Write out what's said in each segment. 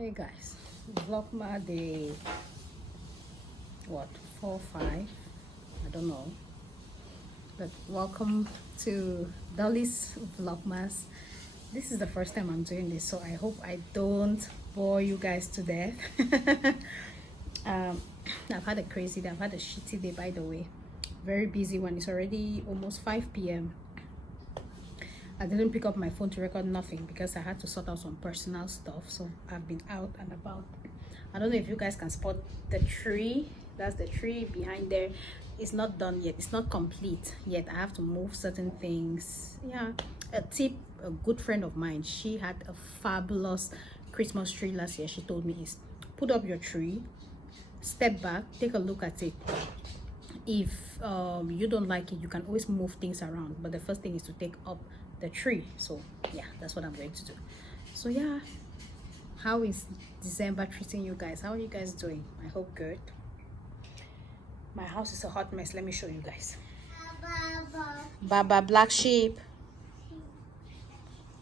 Hey guys, Vlogmas day what 4 5, I don't know, but welcome to Dolly's Vlogmas. This is the first time I'm doing this, so I hope I don't bore you guys to death. I've had a crazy day. I've had a shitty day, by the way. Very busy one. It's already almost 5 p.m. I didn't pick up my phone to record nothing because I had to sort out some personal stuff. So I've been out and about. I don't know if you guys can spot the tree. That's the tree behind there. It's not done yet. It's not complete yet. I have to move certain things. Yeah. A tip, a good friend of mine, she had a fabulous Christmas tree last year. She told me is put up your tree, step back, take a look at it. If you don't like it, you can always move things around, but the first thing is to take up the tree. So yeah, that's what I'm going to do. So yeah, how is December treating you guys? How are you guys doing? I hope good. My house is a hot mess. Let me show you guys. Baba black sheep.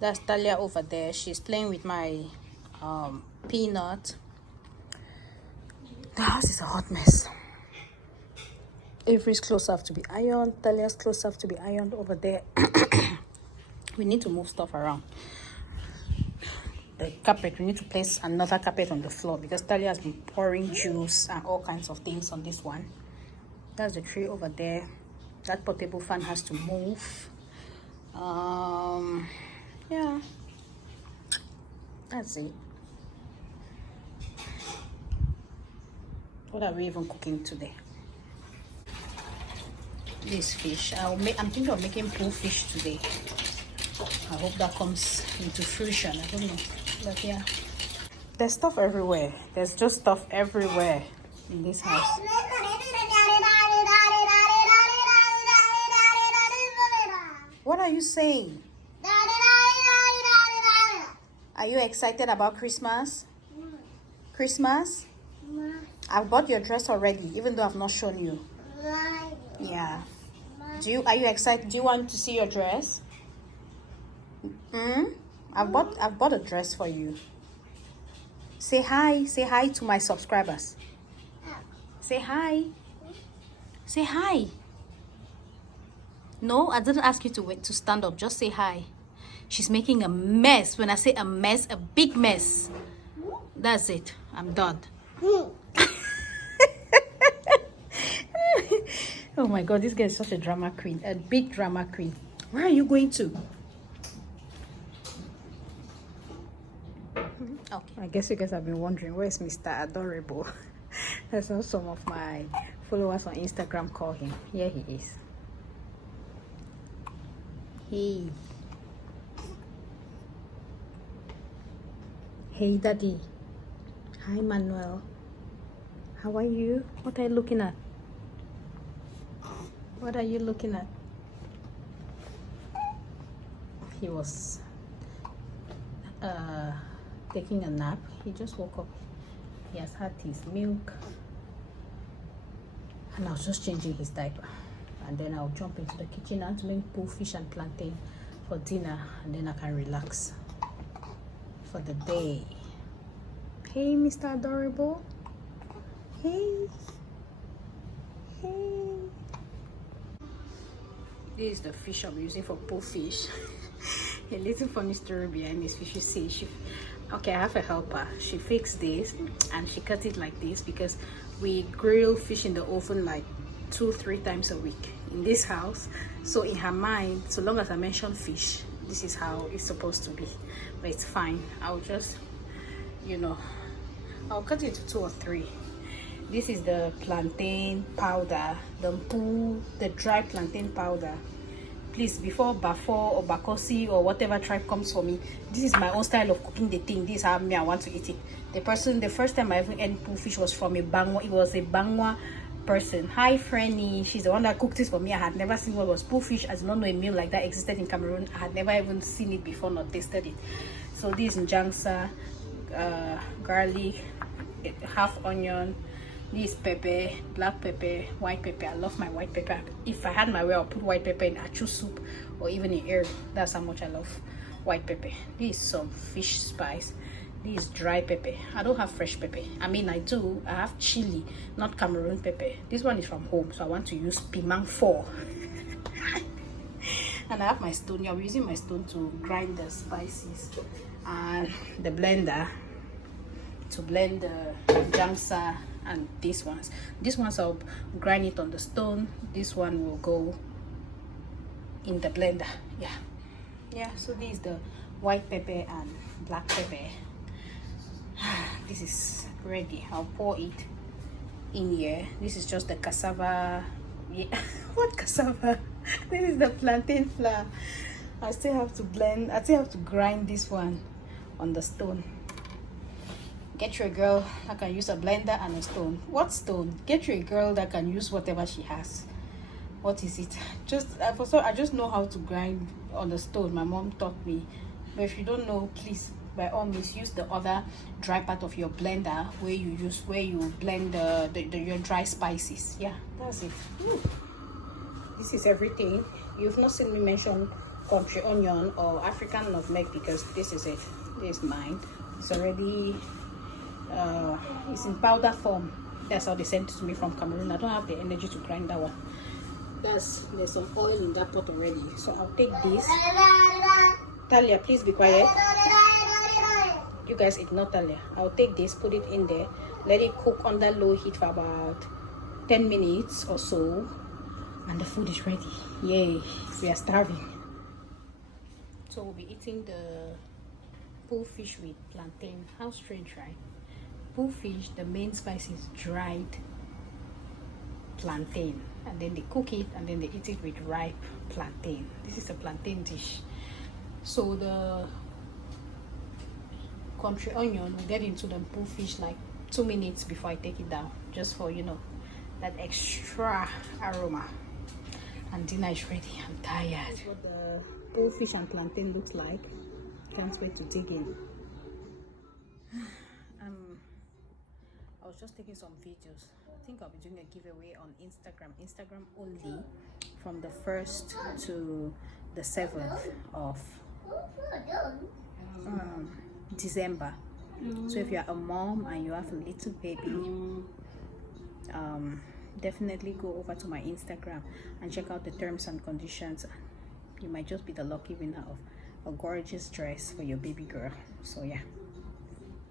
That's Talia over there. She's playing with my peanut. The house is a hot mess. Avery's clothes have to be ironed. Talia's clothes have to be ironed over there. We need to move stuff around. The carpet, we need to place another carpet on the floor because Talia has been pouring juice and all kinds of things on this one. That's the tree over there. That portable fan has to move. Yeah, that's it. What are we even cooking today? This fish. I'm thinking of making pool fish today. I hope that comes into fruition. I don't know, but yeah, there's stuff everywhere. There's just stuff everywhere in this house. What are you saying? Are you excited about Christmas? Christmas? I've bought your dress already, even though I've not shown you. Yeah. Are you excited? Do you want to see your dress? I've bought a dress for you. Say hi. Say hi to my subscribers. Say hi. Say hi. No, I didn't ask you to wait to stand up. Just say hi. She's making a mess. When I say a mess, a big mess. That's it. I'm done. Oh my god, this girl is such a drama queen. A big drama queen. Where are you going to? Okay. I guess you guys have been wondering, where's Mr. Adorable? That's how some of my followers on Instagram call him. Here he is. Hey. Hey, Daddy. Hi, Manuel. How are you? What are you looking at? What are you looking at? He was taking a nap. He just woke up. He has had his milk. And I was just changing his diaper. And then I'll jump into the kitchen and make pool fish and plantain for dinner. And then I can relax for the day. Hey, Mr. Adorable. Hey. Hey. This is the fish I'm using for pool fish. A little funny story behind this fish. You see, okay, I have a helper. She fixed this and she cut it like this because we grill fish in the oven like 2-3 times a week in this house. So in her mind, so long as I mention fish, this is how it's supposed to be. But it's fine. I'll just, I'll cut it to 2 or 3. This is the plantain powder, the dry plantain powder. Please, before Bafo or Bakosi or whatever tribe comes for me, this is my own style of cooking the thing. This is how I want to eat it. The first time I even ate pool fish was from a Bangwa. It was a Bangwa person. Hi, Franny. She's the one that cooked this for me. I had never seen what was pool fish. I did not know a meal like that existed in Cameroon. I had never even seen it before, nor tasted it. So this is njangsa, garlic, half onion. This pepper, black pepper, white pepper. I love my white pepper. If I had my way, I'll put white pepper in achu soup or even in herb. That's how much I love white pepper. This is some fish spice. This is dry pepper. I don't have fresh pepper. I mean, I do. I have chili, not Cameroon pepper. This one is from home, so I want to use piment 4. And I have my stone. Yeah, I'm using my stone to grind the spices, and the blender to blend the jamsa and these ones. These ones I'll grind it on the stone. This one will go in the blender. Yeah, so this is the white pepper and black pepper. This is ready. I'll pour it in here. This is just the cassava. Yeah. What cassava? This is the plantain flour. I still have to blend. I still have to grind this one on the stone. Get you a girl that can use a blender and a stone. What stone? Get you a girl that can use whatever she has. What is it? I just know how to grind on the stone. My mom taught me. But if you don't know, please, by all means, use the other dry part of your blender where you blend your dry spices. Yeah, that's it. Ooh. This is everything. You've not seen me mention country onion or African nutmeg because this is it. This is mine. It's already it's in powder form. That's how they sent it to me from Cameroon. I don't have the energy to grind that one. There's some oil in that pot already, so I'll take this. Talia, please be quiet. You guys ignore Talia. I'll take this, put it in there, let it cook under low heat for about 10 minutes or so, and the food is ready. Yay, we are starving. So we'll be eating the pull fish with plantain. How strange, right? Pull fish, the main spice is dried plantain, and then they cook it and then they eat it with ripe plantain. This is a plantain dish. So the country onion will get into the pull fish like 2 minutes before I take it down, just for, you know, that extra aroma. And dinner is ready. I'm tired. This is what the pull fish and plantain looks like. Can't wait to dig in. I was just taking some videos. I think I'll be doing a giveaway on Instagram only, from the 1st to the 7th of December. So if you're a mom and you have a little baby, definitely go over to my Instagram and check out the terms and conditions. You might just be the lucky winner of a gorgeous dress for your baby girl. So yeah,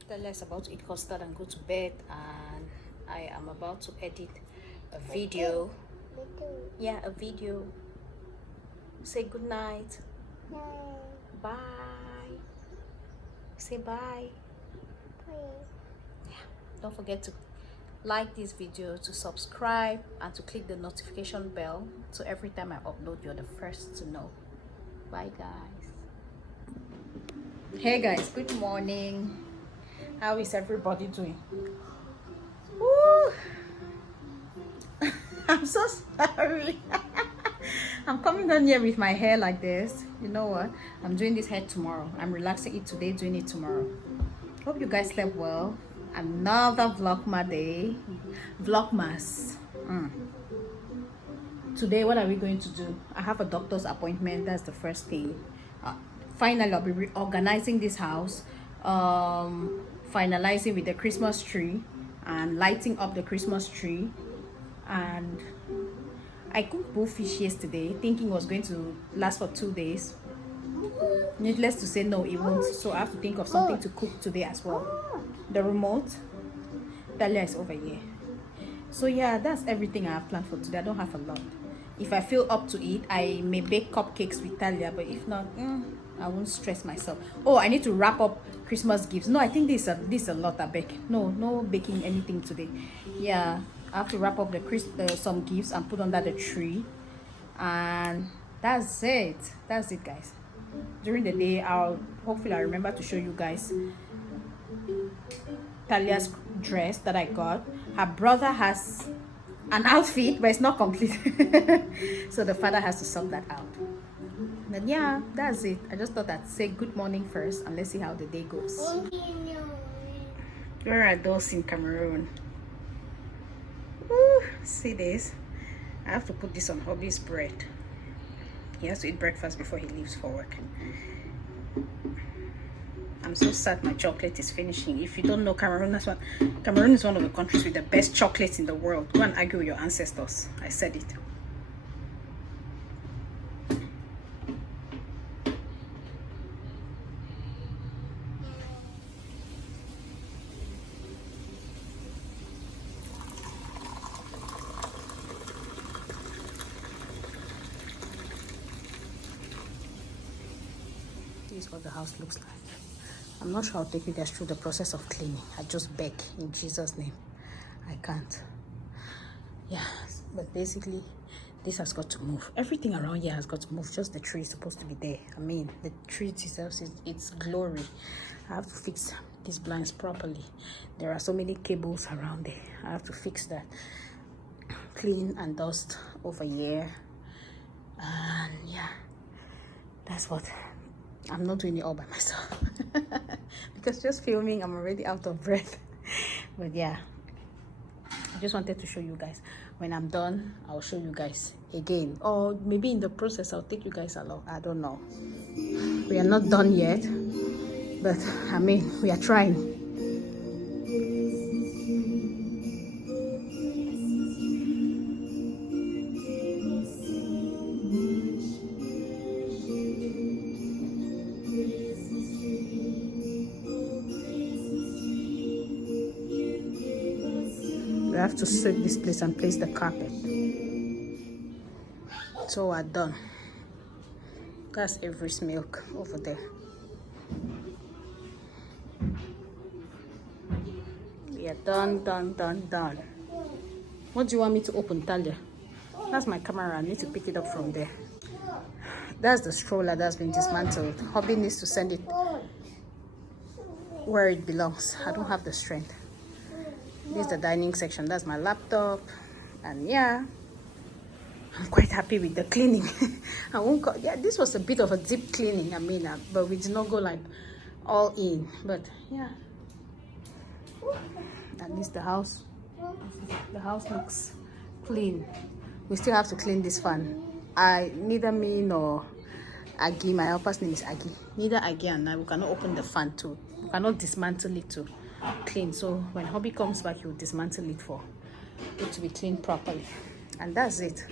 Dolly is about to eat custard and go to bed, and I am about to edit a video. Yeah, a video. Say good night. Bye. Say bye. Yeah. Don't forget to like this video, to subscribe, and to click the notification bell, so every time I upload you're the first to know. Bye guys. Hey guys, good morning. How is everybody doing? Woo! I'm so sorry. I'm coming down here with my hair like this. You know what? I'm doing this hair tomorrow. I'm relaxing it today, doing it tomorrow. Hope you guys slept well. Another Vlogmas day. Vlogmas. Today, what are we going to do? I have a doctor's appointment. That's the first thing. Finally, I'll be reorganizing this house. Finalizing with the Christmas tree and lighting up the Christmas tree. And I cooked bullfish yesterday, thinking it was going to last for 2 days. Needless to say, no, it won't. So I have to think of something to cook today as well. The remote, Talia is over here. So yeah, that's everything I have planned for today. I don't have a lot. If I feel up to it, I may bake cupcakes with Talia, but if not, I won't stress myself. Oh, I need to wrap up Christmas gifts. No, I think this is a lot I bake. No baking anything today. Yeah, I have to wrap up some gifts and put under the tree, and that's it. That's it, guys. During the day, hopefully I'll remember to show you guys Talia's dress that I got. Her brother has an outfit, but it's not complete. So the father has to sort that out. But yeah, that's it. I just thought I'd say good morning first, and let's see how the day goes. Where are those in Cameroon? Woo, see this? I have to put this on hubby's bread. He has to eat breakfast before he leaves for work. I'm so sad my chocolate is finishing. If you don't know, Cameroon is one of the countries with the best chocolates in the world. Go and argue with your ancestors. I said it. This is what the house looks like. I'm not sure I'll take you guys through the process of cleaning. I just beg in Jesus' name. I can't. Yeah, but basically, this has got to move. Everything around here has got to move. Just the tree is supposed to be there. I mean, the tree itself is its glory. I have to fix these blinds properly. There are so many cables around there. I have to fix that. Clean and dust over here. And yeah, that's what. I'm not doing it all by myself because just filming, I'm already out of breath. But yeah, I just wanted to show you guys. When I'm done, I'll show you guys again, or maybe in the process I'll take you guys along. I don't know. We are not done yet, but I mean, we are trying. We have to sweep this place and place the carpet. So we're done. That's Avery's milk over there. We are done. What do you want me to open, Talia? That's my camera. I need to pick it up from there. That's the stroller that's been dismantled. Hubby needs to send it where it belongs. I don't have the strength. This is the dining section. That's my laptop. And yeah, I'm quite happy with the cleaning. I won't go. Yeah, this was a bit of a deep cleaning. I mean, but we did not go like all in. But yeah, at least the house looks clean. We still have to clean this fan. Neither me nor Aggie, my helper's name is Aggie. Neither Aggie and I, we cannot open the fan too. We cannot dismantle it to clean. So when hubby comes back, he will dismantle it for it to be cleaned properly. And that's it.